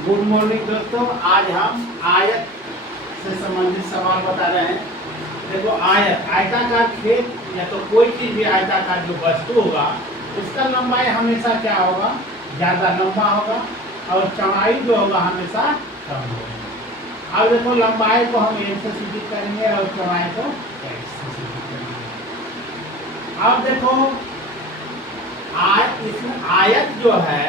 Good morning दोस्तों। आज हम आयत से संबंधित सवाल बता रहे हैं। देखो, आयत आयताकार खेत या तो कोई चीज भी आयताकार जो वस्तु होगा उसका लंबाई हमेशा क्या होगा, ज्यादा लंबा होगा और चौड़ाई जो होगा हमेशा कम होगा। अब देखो, लंबाई को हम एल से सूचित करेंगे और चौड़ाई को एक्स से सूचित करेंगे। अब देखो, इसमें आयत जो है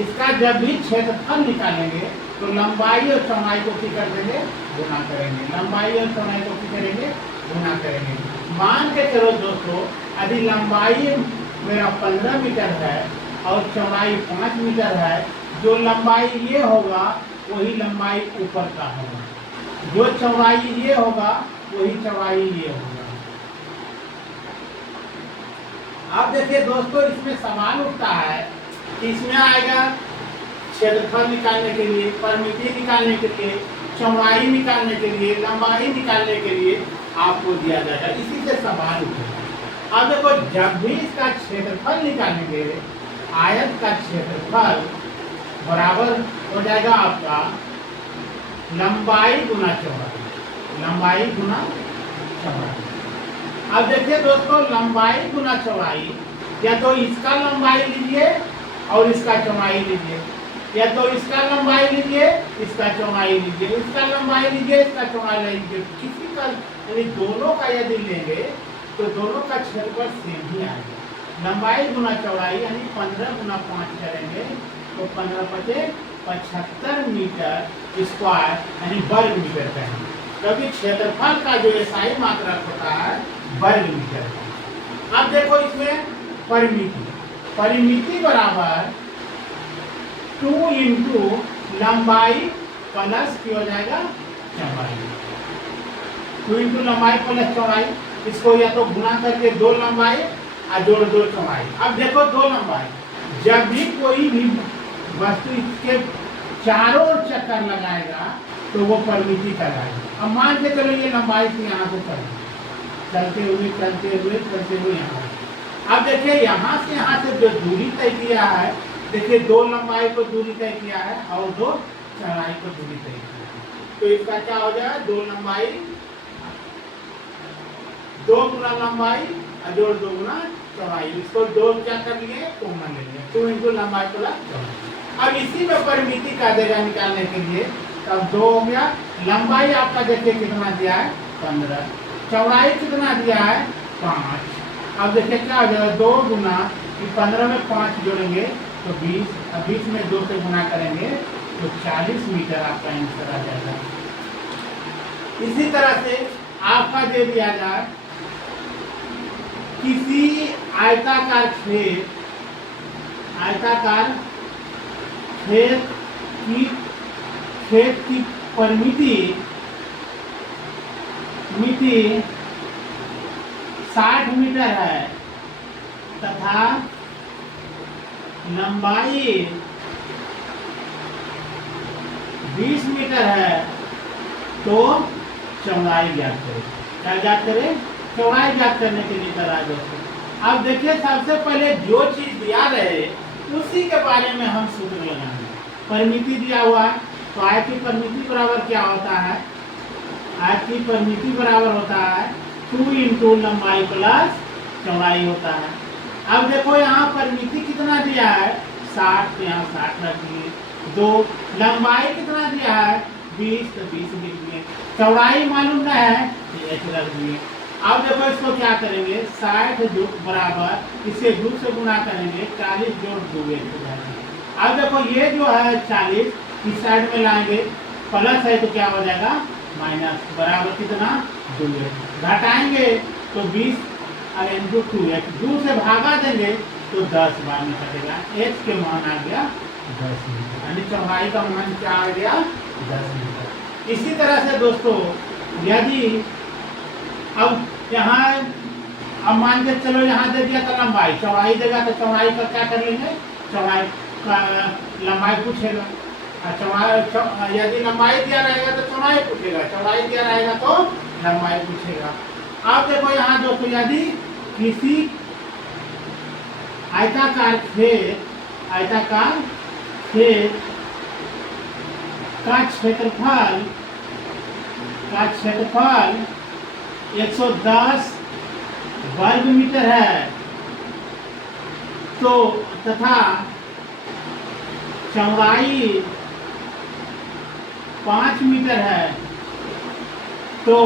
इसका जब भी क्षेत्रफल निकालेंगे तो लंबाई और चौड़ाई को क्या कर देंगे, गुना करेंगे। लंबाई और चौड़ाई को क्या करेंगे, गुना करेंगे। मान के चलो दोस्तों, यदि लंबाई मेरा 15 मीटर है और चौड़ाई 5 मीटर है, जो लंबाई ये होगा वही लंबाई ऊपर का होगा, जो चौड़ाई ये होगा वही चौड़ाई ये होगा। अब देखिए दोस्तों, इसमें सवाल उठता है कि इसमें आएगा क्षेत्रफल निकालने के लिए, परिमिति निकालने के लिए, चौड़ाई निकालने के लिए, लंबाई निकालने के लिए आपको दिया जाएगा। इसी से सवाल उठेगा। अब देखो, जब भी इसका क्षेत्रफल निकालेंगे, आयत का क्षेत्रफल बराबर हो जाएगा आपका लंबाई गुना चौड़ाई, लंबाई गुना चौड़ाई। अब देखिए दोस्तों, लंबाई गुना चौड़ाई, या तो इसका लंबाई लीजिए और इसका चौड़ाई लीजिए, या तो इसका लंबाई लीजिए इसका चौड़ाई लीजिए, इसका लंबाई लीजिए इसका चौड़ाई लीजिए। किसी का यानी दोनों का यदि लेंगे तो दोनों का क्षेत्रफल सेम ही आएगा। लंबाई गुना चौड़ाई यानी 15 गुना 5 करेंगे तो 15 पचे 75 मीटर स्क्वायर यानी वर्ग मीटर कहेंगे, क्योंकि क्षेत्रफल का जो SI मात्रक होता है वर्ग मीटर का। अब देखो, इसमें परिमिति, परिमिति बराबर 2 इंटू लंबाई प्लस क्या हो जाएगा, चौड़ाई। 2 इंटू लंबाई प्लस चौड़ाई, इसको या तो गुना करके 2 लंबाई और जोड़ 2 चौड़ाई। अब देखो, 2 लंबाई, जब भी कोई भी वस्तु इसके चारों ओर चक्कर लगाएगा तो वो परिमिति कहलाएगा। अब मान के चलो, ये लंबाई से यहाँ से चलते हुए यहाँ। अब देखिए, यहाँ से जो दूरी तय किया है, देखिए 2 लंबाई को दूरी तय किया है और 2 चौड़ाई को दूरी तय किया है। तो इसका क्या हो जाएगा, 2 लंबाई 2 गुना लंबाई और जोड़ 2 गुना चौड़ाई। इसको 2 क्या कर लिए, कॉमन ले लिया, 2 इंटू लंबाई प्लस चौड़ाई। अब इसी में परिमिति का देगा निकालने के लिए, तब 2 हो गया। लंबाई आपका देखिए कितना दिया है, 15, चौड़ाई कितना दिया है, 5। अब देखिए क्या हो जाएगा, 2 गुना 15 में 5 जोड़ेंगे तो 20, अब 20 में 2 से गुना करेंगे तो 40 मीटर आपका आंसर आ जाएगा। इसी तरह से आपका दे दिया जाए, किसी आयताकार खेत की परिमिति 60 मीटर है तथा लंबाई 20 मीटर है, तो चौड़ाई ज्ञात करें। क्या ज्ञात करें, चौड़ाई ज्ञात करने के लिए करा दोस्तों। अब देखिए, सबसे पहले जो चीज दिया रहे उसी के बारे में हम सूत्र लगाएंगे। परिमिति दिया हुआ है तो आयत की परिमिति बराबर क्या होता है, आयत की परिमिति बराबर होता है 2 इंटू लंबाई प्लस चौड़ाई होता है। अब देखो, यहाँ परिमिति कितना दिया है, 60, तो यहाँ 60 रख दिए। 2 लंबाई कितना दिया है, 20, तो 20 लिख दिए। चौड़ाई मालूम न है तो h रख दिए। अब देखो, इसको क्या करेंगे, 60 बराबर इसे 2 से गुना करेंगे, 40 जोड़ 2 हो जाएगा। अब देखो, ये जो है 40 इस साइड में लाएंगे, प्लस है तो क्या हो जाएगा, माइनस, बराबर कितना, 2। घटाएंगे तो 20 और इंटू 2x, 2 से भागा देंगे तो 10 बार में कटेगा। h के मान आ गया 10 मीटर, यानी चौड़ाई का मान क्या आ गया, 10 मीटर। इसी तरह से दोस्तों, यदि अब यहाँ अब मान के चलो, यहाँ दे दिया था लंबाई, चौड़ाई देगा तो चौड़ाई का क्या कर लेंगे, चौड़ाई का लंबाई पूछेगा। चौड़ाई यदि लंबाई दिया रहेगा तो चौड़ाई पूछेगा, चौड़ाई दिया रहेगा तो लंबाई पूछेगा। अब देखो, यहाँ दोस्तों, यदि किसी आयताकार खेत का क्षेत्रफल 110 वर्ग मीटर है, तो तथा चौड़ाई 5 मीटर है, तो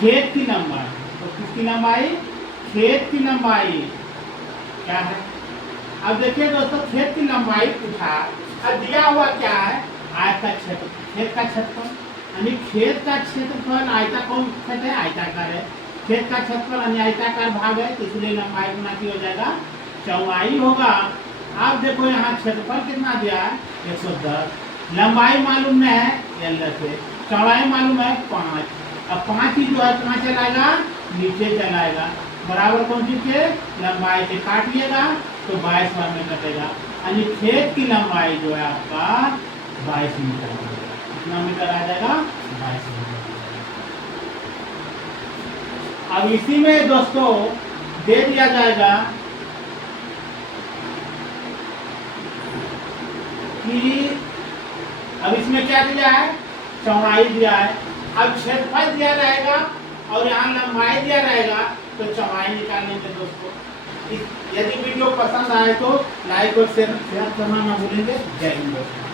खेत की लंबाई, तो किसकी लंबाई? खेत की लंबाई क्या है? अब देखिए दोस्तों, खेत की लंबाई पूछा, अब दिया हुआ क्या है? आयत का क्षेत्र, खेत का क्षेत्रफल, यानी खेत का क्षेत्रफल आयता कौन खेत है? आयताकार है। खेत का क्षेत्रफल यानी आयताकार भाग है, इसलिए लंबाई गुना की हो जाएगा चौड़ाई होगा। अब देखो यहाँ क्षेत्रफल कितना दिया है? 110। लंबाई मालूम है एल से, चौड़ाई मालूम है 5। अब 5 ही जो है कहाँ चलाएगा? नीचे चलाएगा। बराबर कौन सी के? लंबाई से काटिएगा तो 22 बार में कटेगा, यानी खेत की लंबाई जो है आपका 22 मीटर आ जाएगा। कितना मीटर आ जाएगा? 22 मीटर। अब इसी में दोस्तों दे दिया जाएगा कि अब इसमें क्या दिया है? चौड़ाई दिया है। अब क्षेत्रफल दिया रहेगा और यहाँ लंबाई दिया रहेगा, तो चौड़ाई निकालेंगे दोस्तों। यदि वीडियो पसंद आए तो लाइक और शेयर करना ना भूलेंगे। जय हिंद दोस्तों।